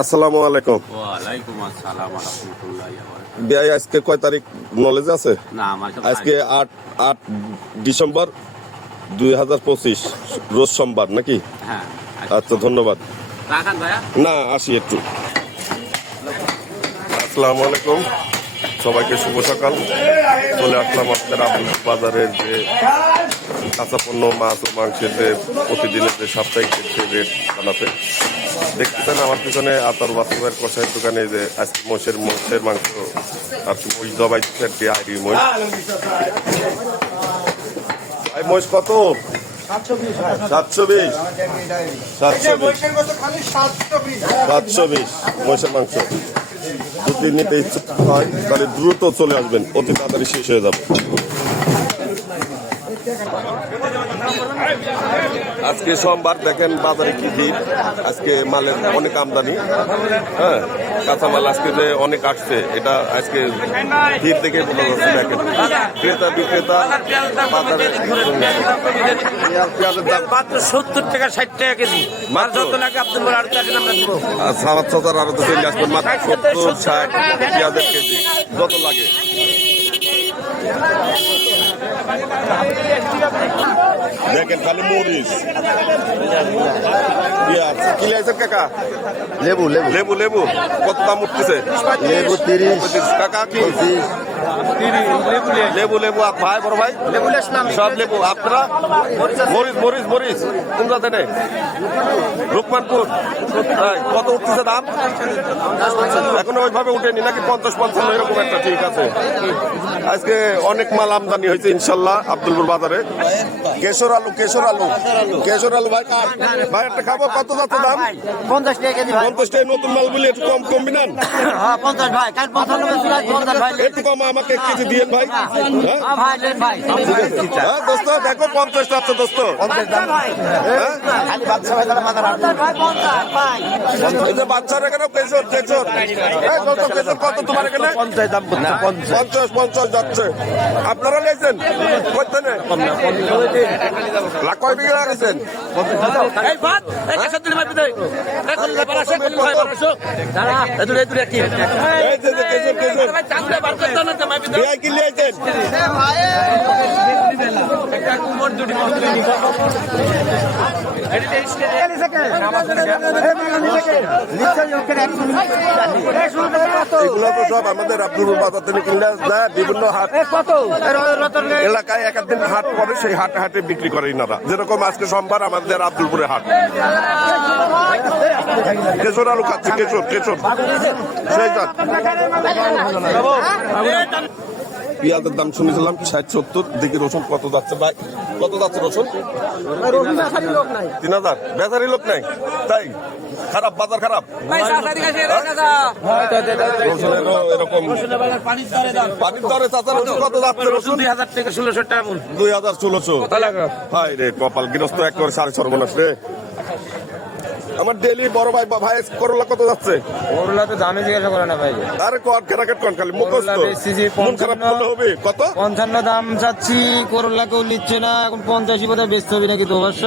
আসসালামু আলাইকুম। ওয়ালাইকুম আসসালাম রহমতুল্লাহ বিআই আজকে কয় তারিখ নলেজ আছে? না আমার আজকে আট আট ডিসেম্বর দুই হাজার পঁচিশ রোজ সোমবার নাকি? হ্যাঁ আচ্ছা ধন্যবাদ। রাখান ভাইয়া। না আসি একটু। আসসালামু আলাইকুম। সবাইকে শুভ সকাল। চলে আসলাম আপনার আবুল বাজারের যে কাঁচা পণ্য মাছ ও মাংসের যে প্রতিদিনের যে সাপ্তাহিক যে রেট জানাতে দেখতেছেন আমার পিছনে আতর বাস্তবের কষাইয়ের দোকানে যে আজকে মোষের মোষের মাংস আর কি মহিষ জবাই দিচ্ছে আর কি আইরি মহিষ। এই মহিষ কত? সাতশো হয়, তাহলে দ্রুত চলে আসবেন, অতি তাড়াতাড়ি শেষ হয়ে যাবে। আজকে সোমবার দেখেন বাজারে কি ভিড়। আজকে মালের অনেক আমদানি। হ্যাঁ কাঁচামাল আজকে যে অনেক আসছে এটা আজকে ভিড় দেখে বোঝা যাচ্ছে দেখেন। ক্রেতা বিক্রেতা বাজারে পেঁয়াজের সত্তর টাকা ষাট টাকা কেজি। মার যত লাগে আপনার আর টাকা আমরা দেবো সাত হাজার আরও তো চলে আসবেন মাত্র সত্তর ষাট পেঁয়াজের কেজি যত লাগে। দেখেন খালি মরিচ। কি লাইছেন কাকা? লেবু লেবু। লেবু লেবু। কত দাম উঠতেছে? লেবু তিরিশ। কাকা কি? লেবু লেবু। আপ- ভাই বড় ভাই? লেবু সব লেবু। আপনারা? মরিচ মরিচ মরিচ কোন জাতে নেই রুকমানপুর কত উঠতেছে দাম? এখনও ওইভাবে উঠেনি নাকি পঞ্চাশ পঞ্চান্ন এরকম একটা ঠিক আছে। আজকে অনেক মাল আমদানি হয়েছে ইনশাল্লাহ। আব্দুলপুর বাজারে। কেশর আলু কেশর আলু। কেশর আলু ভাই ভাই একটা খাব কত যাচ্ছে দাম? পঞ্চাশ টাকা কেজি পঞ্চাশ টাকা নতুন মাল বলি একটু কম কমবি না হ্যাঁ পঞ্চাশ ভাই কাল পঞ্চাশ ভাই। একটু কম আমাকে এক কেজি দিয়েন ভাই। হ্যাঁ হ্যাঁ? ভাই লেন ভাই। দোস্ত দেখো পঞ্চাশ আছে দোস্ত? খালি বাচ্চা ভাই। তাহলে মাথা ভাই পঞ্চাশ ভাই। এই যে বাচ্চারা কেন কেশর কেশর? কেশর কত তোমার এখানে? পঞ্চাশ দাম পঞ্চাশ। পঞ্চাশ যাচ্ছে। আপনারা লেগেছেন লাখ কয় বিঘা লাগাইছেন এই। সব আমাদের বাজার থেকে বিভিন্ন হাট এলাকায় এক হাট করে সেই হাটে বিক্রি যেরকম আজকে সোমবার আমাদের আব্দুলপুরে হাট কেশর আলু খাচ্ছে কেশর কেশর পেঁয়াজের দাম শুনেছিলাম ষাট সত্তর দিকে রসুন কত যাচ্ছে ভাই? কত যাচ্ছে রসুন? তিন হাজার। বেচারি লোক নাই। তাই খারাপ বাজার খারাপ। রসুনেরও এরকম পানির দরে চাচা রসুন কত যাচ্ছে রসুন? দুই হাজার থেকে ষোলোশো টাকা দুই হাজার ষোলোশো। হাই রে কপাল গৃহস্থ এক করে সাড়ে সর্বনাশ রে। আমার ডেলি বড় ভাই বা ভাই করলা কত যাচ্ছে? ওগুলা তো দামে জিজ্ঞাসা করে না ভাই আরে কর কেনাকাট কর খালি মুখস্থ। করলা মন খারাপ করলে হবে কত? পঞ্চান্ন দাম চাচ্ছি করলা কেউ নিচ্ছে না এখন পঞ্চাশি বোধহয় বেচতে হবে নাকি তো অবশ্য?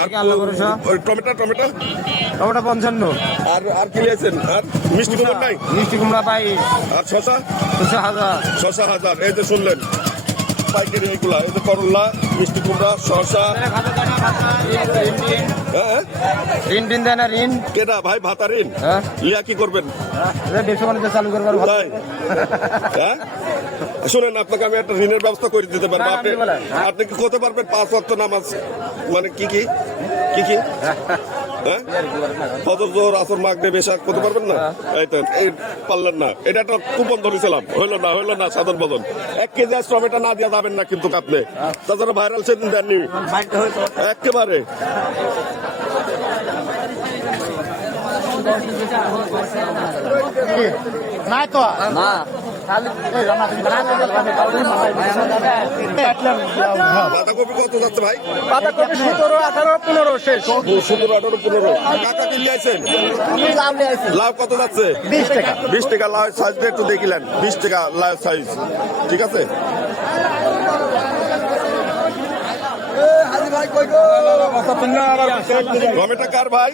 আর কি আল্লাহ ভরসা। Tomato tomato? ওটা পঞ্চান্ন। আর আর কি নিয়েছেন? আর মিষ্টি কুমড় নাই? মিষ্টি কুমড়া পাই আর শশা দুশো হাজার। শশা হাজার এই যে শুনলেন। পাইকারি এইগুলা এই যে করলা মিষ্টি কুমড়া শশা হ্যাঁ ঋণ টিন দেয় না ঋণ। ভাই হ্যাঁ। লিয়া কি করবেন? এটা ব্যবসা বাণিজ্য চালু করবার তাই? হ্যাঁ? শুনেন আপনাকে আমি একটা ঋণের ব্যবস্থা করে দিতে পারব। হ্যাঁ, আপনি আপনি। কি করতে পারবেন? পাঁচ অর্থ নামাজ মানে কি কি? কি কি? হ্যাঁ? ফজর জোর আসর মাগরে বেশাক করতে পারবেন না? এই তো এই পারলেন না। এটা একটা কুপন ধরেছিলাম। হইল না হইল না সাধারণ বদন। এক কেজি টমেটো না দিয়ে যাবেন না কিন্তু আপনি তাছাড়া ভাইরাল সেদিন দেননি। একেবারে। নাই তো না। বাঁধাকপি কত যাচ্ছে ভাই? বাঁধাকপি সতেরো আঠারো পনেরো শেষ। সতেরো আঠারো পনেরো কাকা কি লিয়েছেন লাভ কত যাচ্ছে? বিশ টাকা। বিশ টাকা সাইজটা একটু দেখিলেন। বিশ টাকা লাউ সাইজ। ঠিক আছে? টমেটো কার ভাই?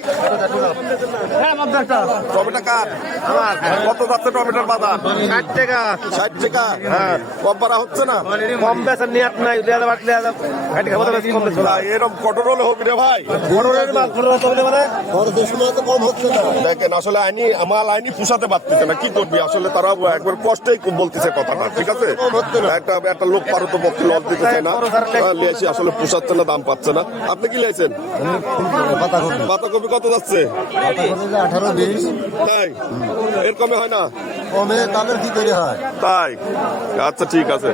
টমেটো কার? আমার কত যাচ্ছে টমেটোর বাজার? ষাট টাকা। ষাট টাকা? হ্যাঁ। কম পারা হচ্ছে না? কম বেচার নিয়াত নাই দেওয়া বাট দেওয়া ষাট টাকা মতো বেশি কম বেচবো না, এরকম কঠোর হলে হবে রে ভাই। বড়রের মাল বড় চলবে দেখেন আসলে আইনি মাল আইনি পুষাতে পারতেছে না কি করবি? আসলে তারা একবার কষ্টেই বলতেছে কথাটা ঠিক আছে? একটা একটা লোক পারো তো পক্ষে লস দিতে চায় না। আসলে পুষাচ্ছে না দাম পাচ্ছে না। আপনি কি লাইছেন পাতাকপি। কত যাচ্ছে? তাই? এর কমে হয় না? কমে তাদের কি করে হয়? তাই? আচ্ছা ঠিক আছে।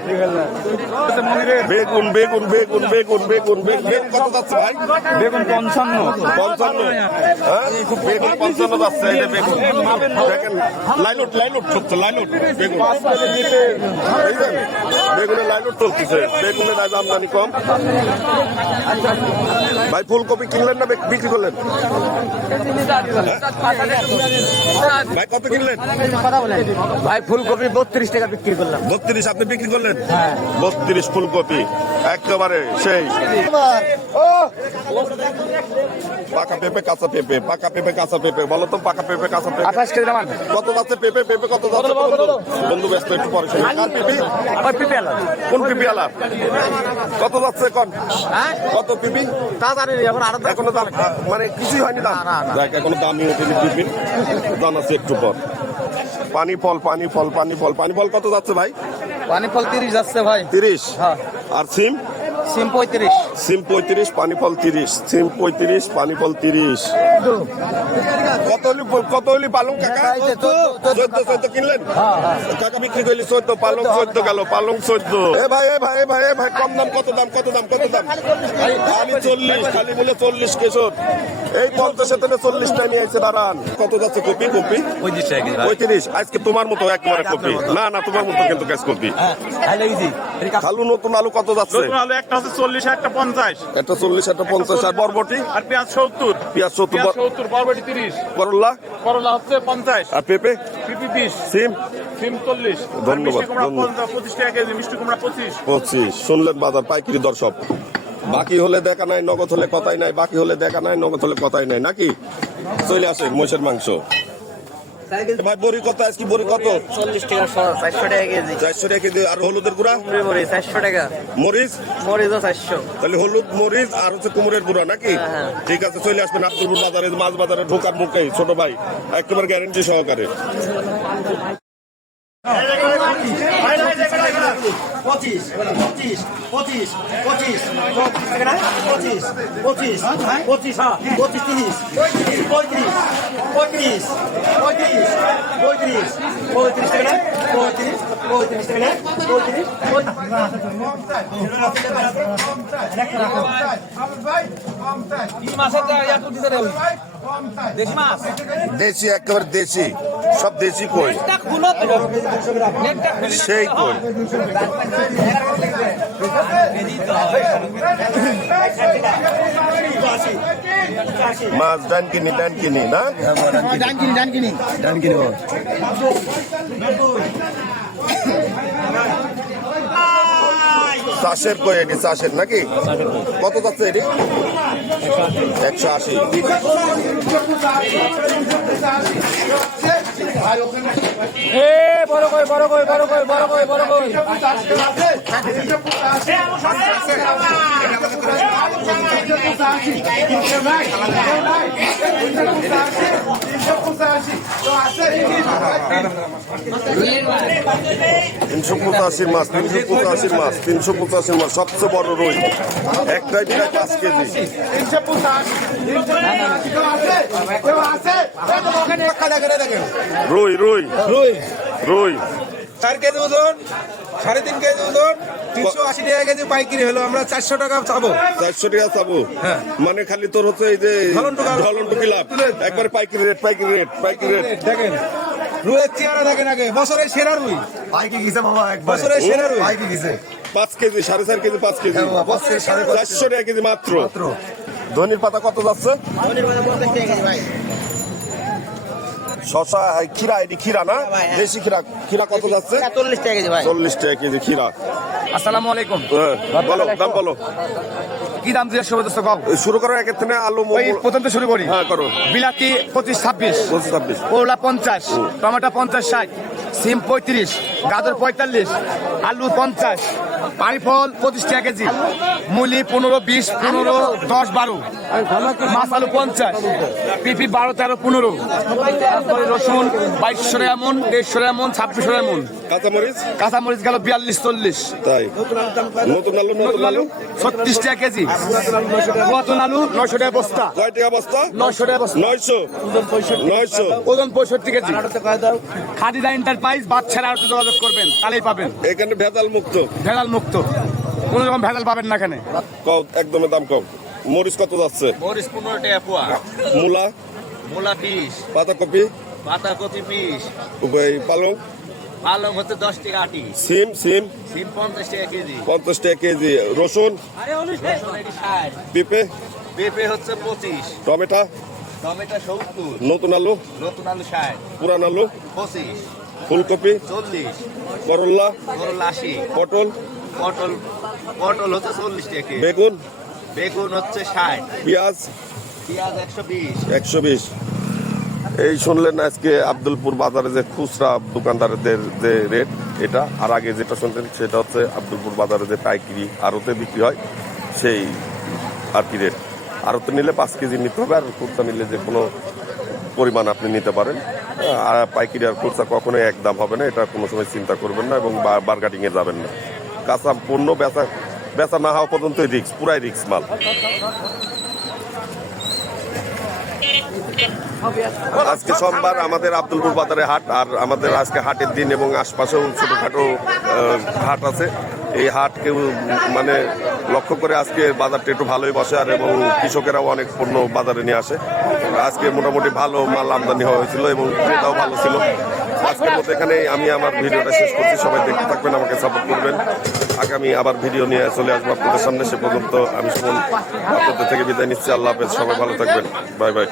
বেগুন বেগুন বেগুন বেগুন বেগুন বেগুন বেগুন কত যাচ্ছে ভাই? বেগুন পঞ্চান্ন। পঞ্চান্ন। হ্যাঁ? বেগুন পঞ্চান্ন যাচ্ছে এই যে বেগুন। দেখেন লাইলুট লাইলুট চলছে লাইলুট বেগুন? বেগুনের লাইলুট চলতেছে। বেগুনের আজ আমদানি কম। ভাই ফুলকপি কিনলেন না বিক- বিক্রি করলেন? হ্যাঁ? ভাই কত কিনলেন? ভাই ফুলকপি বত্রিশ টাকা বিক্রি করলাম। বত্রিশ আপনি বিক্রি করলেন? বত্রিশ ফুলকপি একেবারে সেই। পাকা পেঁপে কাঁচা পেঁপে পাকা পেঁপে কাঁচা পেঁপে বলো তো পাকা পেঁপে কাঁচা পেঁপে। আঠাশ কেজি দাম। কত যাচ্ছে পেঁপে? পেঁপে কত যাচ্ছে বন্ধু? ব্যস্ত একটু পরে শুনি। কার পেঁপে? ওই পিপে আলাদা কোন পিপি আলাপ কত যাচ্ছে কোন কত পিপি? তা জানি না, এখন আরও এখনও দাম মানে কিছুই হয়নি দাম। দেখ এখনও দামই ওঠেনি পিপির জানাচ্ছি একটু পর। পানি ফল পানি ফল পানি ফল পানি ফল কত যাচ্ছে ভাই? পানি ফল তিরিশ যাচ্ছে ভাই। তিরিশ? হ্যাঁ। আর সিম? সিম পঁয়ত্রিশ। সিম পঁয়ত্রিশ পানি ফল তিরিশ। সিম পঁয়ত্রিশ পানি ফল তিরিশ। কত হলি কত হলি পালং কাকা? চোদ্দ চোদ্দ কিনলেন? কাকা বিক্রি করলি চোদ্দ পালং চোদ্দ গেল পালং চোদ্দ। এ ভাই এ ভাই এ ভাই এ ভাই কম দাম কত দাম কত দাম কত দাম? খালি চল্লিশ খালি বলে চল্লিশ কেশর। এই পঞ্চাশে থেকে চল্লিশটা নিয়ে এসে দাঁড়ান। কত যাচ্ছে কপি কপি? পঁয়ত্রিশ আজকে তোমার মতো একেবারে কপি। না না তোমার মতো কিন্তু গ্যাস কপি। খালু নতুন আলু কত যাচ্ছে? নতুন আলু একটা হচ্ছে চল্লিশ একটা পঞ্চাশ। একটা চল্লিশ একটা পঞ্চাশ আর বরবটি? আর পেঁয়াজ সত্তর। পেঁয়াজ সত্তর সত্তর বরবটি তিরিশ। করল্লা করলা হচ্ছে পঞ্চাশ। আর পেঁপে? পিপি বিশ। সিম? ধন্যবাদ, পঁচিশ শুনলেন বাজার পাইকারি দর্শক। বাকি হলে দেখা নাই নগদ হলে কথাই নাই। বাকি হলে দেখা নাই নগদ হলে কথাই নাই। নাকি? চলে আসেন মহিষের মাংস। ভাই বড়ি কত? আজকে বড়ি কত? চল্লিশ টাকা চারশো টাকা কেজি। চারশো টাকা কেজি। আর হলুদের গুঁড়া? চারশো টাকা। মরিচ? মরিচও চারশো। তাহলে হলুদ মরিচ আর হচ্ছে কুমড়ের গুঁড়া নাকি? ঠিক আছে চলে আসবেন আব্দুলপুর বাজারে মাছ বাজারে ঢোকার মুখে ছোট ভাই। একেবারে গ্যারেন্টি সহকারে। পঁচিশ পঁচিশ পঁচিশ পঁচিশ পঁচিশ পঁচিশ পঁচিশ হ্যাঁ পঁচিশ তিরিশ পঁয়ত্রিশ পঁয়ত্রিশ পঁয়ত্রিশ পঁয়ত্রিশ পঁয়ত্রিশ টাকা পঁয়ত্রিশ পঁয়ত্রিশ টাকা পঁয়ত্রিশ দেশি একেবারে দেশি সব দেশি কই? সেই কই? মাছ ডান কিনি ডান কিনি, না? ডানকিনি ডানকিনি ডানকিনি চাষের কই এটি? চাষের নাকি? কত যাচ্ছে এটি? একশো আশি। বড় কই বড় কই বড় কই বড় কই বড় কই। তিনশো পঁচাশির মাছ তিনশো পঁচাশির মাছ তিনশো পঁচাশির মাছ সবচেয়ে বড় রুই। একটাই প্রায় পাঁচ কেজি। রুই রুই। রুই। রুই। চার কেজি ওজন সাড়ে তিন কেজি ওজন তিনশো আশি টাকা কেজি পাইকারি হলো আমরা চারশো টাকা চাবো। চারশো টাকা চাবো। মানে খালি তোর হচ্ছে এই যে ঝলন টুকা- লাভ। একবারে পাইকারি রেট পাইকারি রেট পাইকারি রেট দেখেন রুইয়ের চেহারা দেখেন আগে। বছরের সেরা রুই। পাইকি গেছে বাবা একবার। বছরের সেরা রুই। পাইকি গেছে। পাঁচ কেজি সাড়ে চার কেজি পাঁচ কেজি। সাড়ে চারশো টাকা কেজি মাত্র। ধনির পাতা কত যাচ্ছে? শশা খিরা এটি খিরা না? দেশি খিরা খিরা কত যাচ্ছে? চল্লিশ টাকা কেজি ভাই। চল্লিশ টাকা কেজি খিরা আসসালামু আলাইকুম। হ্যাঁ, বলো দাম বলো। কি দাম দিয়ে শুরু করছ কও? শুরু করো একের থেকে আলু ওই প্রথম তো শুরু করি। হ্যাঁ করো। বিলাতি পঁচিশ ছাব্বিশ। পঁচিশ ছাব্বিশ। করলা পঞ্চাশ টমেটো পঞ্চাশ ষাট সিম পঁয়ত্রিশ গাজর পঁয়তাল্লিশ আলু পঞ্চাশ পানি ফল পঁচিশ টাকা কেজি। মুলি পনেরো বিশ পনেরো দশ বারো। মাছ আলু পঞ্চাশ পিপি বারো তেরো পনেরো। তারপরে রসুন বাইশশো টাকা মন দেড়শো টাকা মন ছাব্বিশশো টাকা মন কাঁচামরিচ? কাঁচামরিচ গেল বিয়াল্লিশ চল্লিশ। তাই। নতুন আলু নতুন আলু ছত্রিশ টাকা কেজি। নতুন আলু নয়শো টাকা বস্তা। কয় টাকা বস্তা? নয়শো টাকা বস্তা। নয়শো। নয়শো। ওজন পঁয়ষট্টি কেজি। খাদিজা এন্টারপ্রাইজ বাচ্চারা আর যোগাযোগ করবেন তাহলেই পাবেন। এখানে ভেজাল মুক্ত। ভেজাল মুক্ত। কোন রকম ভেজাল পাবেন না এখানে। কও একদমই দাম কম মরিচ কত যাচ্ছে? মরিচ পনেরো টাকা পোয়া। মূলা? মূলা বিশ। পাতাকপি? পাতাকপি বিশ। পালং? পালং হচ্ছে দশ টাকা আটি। সিম সিম? সিম পঞ্চাশ টাকা কেজি। পঞ্চাশ টাকা কেজি। রসুন? রসুন ষাট। পেঁপে? পেঁপে হচ্ছে পঁচিশ। টমেটো? টমেটো সত্তর। নতুন আলু? নতুন আলু ষাট। পুরান আলু? পঁচিশ। ফুলকপি? চল্লিশ। করল্লা? করলা আশি। পটল? পটল পটল হচ্ছে চল্লিশ টাকা বেগুন? বেগুন হচ্ছে ষাট। পেঁয়াজ? পেঁয়াজ একশো বিশ। একশো বিশ। এই শুনলেন আজকে আব্দুলপুর বাজারে যে খুচরা দোকানদারদের যে রেট এটা আর আগে যেটা শুনলেন সেটা হচ্ছে আব্দুলপুর বাজারে যে পাইকারি আড়তে বিক্রি হয় সেই আর কি রেট। আড়তে নিলে পাঁচ কেজি নিতে হবে আর খুচরা নিলে যে কোনো পরিমাণ আপনি নিতে পারেন। আর পাইকারি আর খুচরা কখনোই এক দাম হবে না এটা কোনো সময় চিন্তা করবেন না এবং বার্গাটিংয়ে যাবেন না। কাঁচা পণ্য বেচা বেচা না হওয়া পর্যন্তই রিক্স পুরাই রিক্স মাল। আজকে সোমবার আমাদের আব্দুলপুর বাজারে হাট, আর আমাদের আজকে হাটের দিন এবং আশপাশেও ছোটোখাটো হাট আছে। এই হাট কেউ মানে লক্ষ্য করে আজকে বাজারটা একটু ভালোই বসে, আর এবং কৃষকেরাও অনেক পণ্য বাজারে নিয়ে আসে। আজকে মোটামুটি ভালো মাল আমদানি হয়েছিল এবং ক্রেতাও ভালো ছিল। আজকের মতো এখানে আমি আমার ভিডিওটা শেষ করছি। সবাই দেখতে থাকবেন আমাকে সাপোর্ট করবেন। আগামী আবার ভিডিও নিয়ে চলে আসব আপনাদের সামনে। সে পর্যন্ত আমি সুমন আপনাদের থেকে বিদায় নিচ্ছি। আল্লাহ হাফেজ। সবাই ভালো থাকবেন। Bye bye.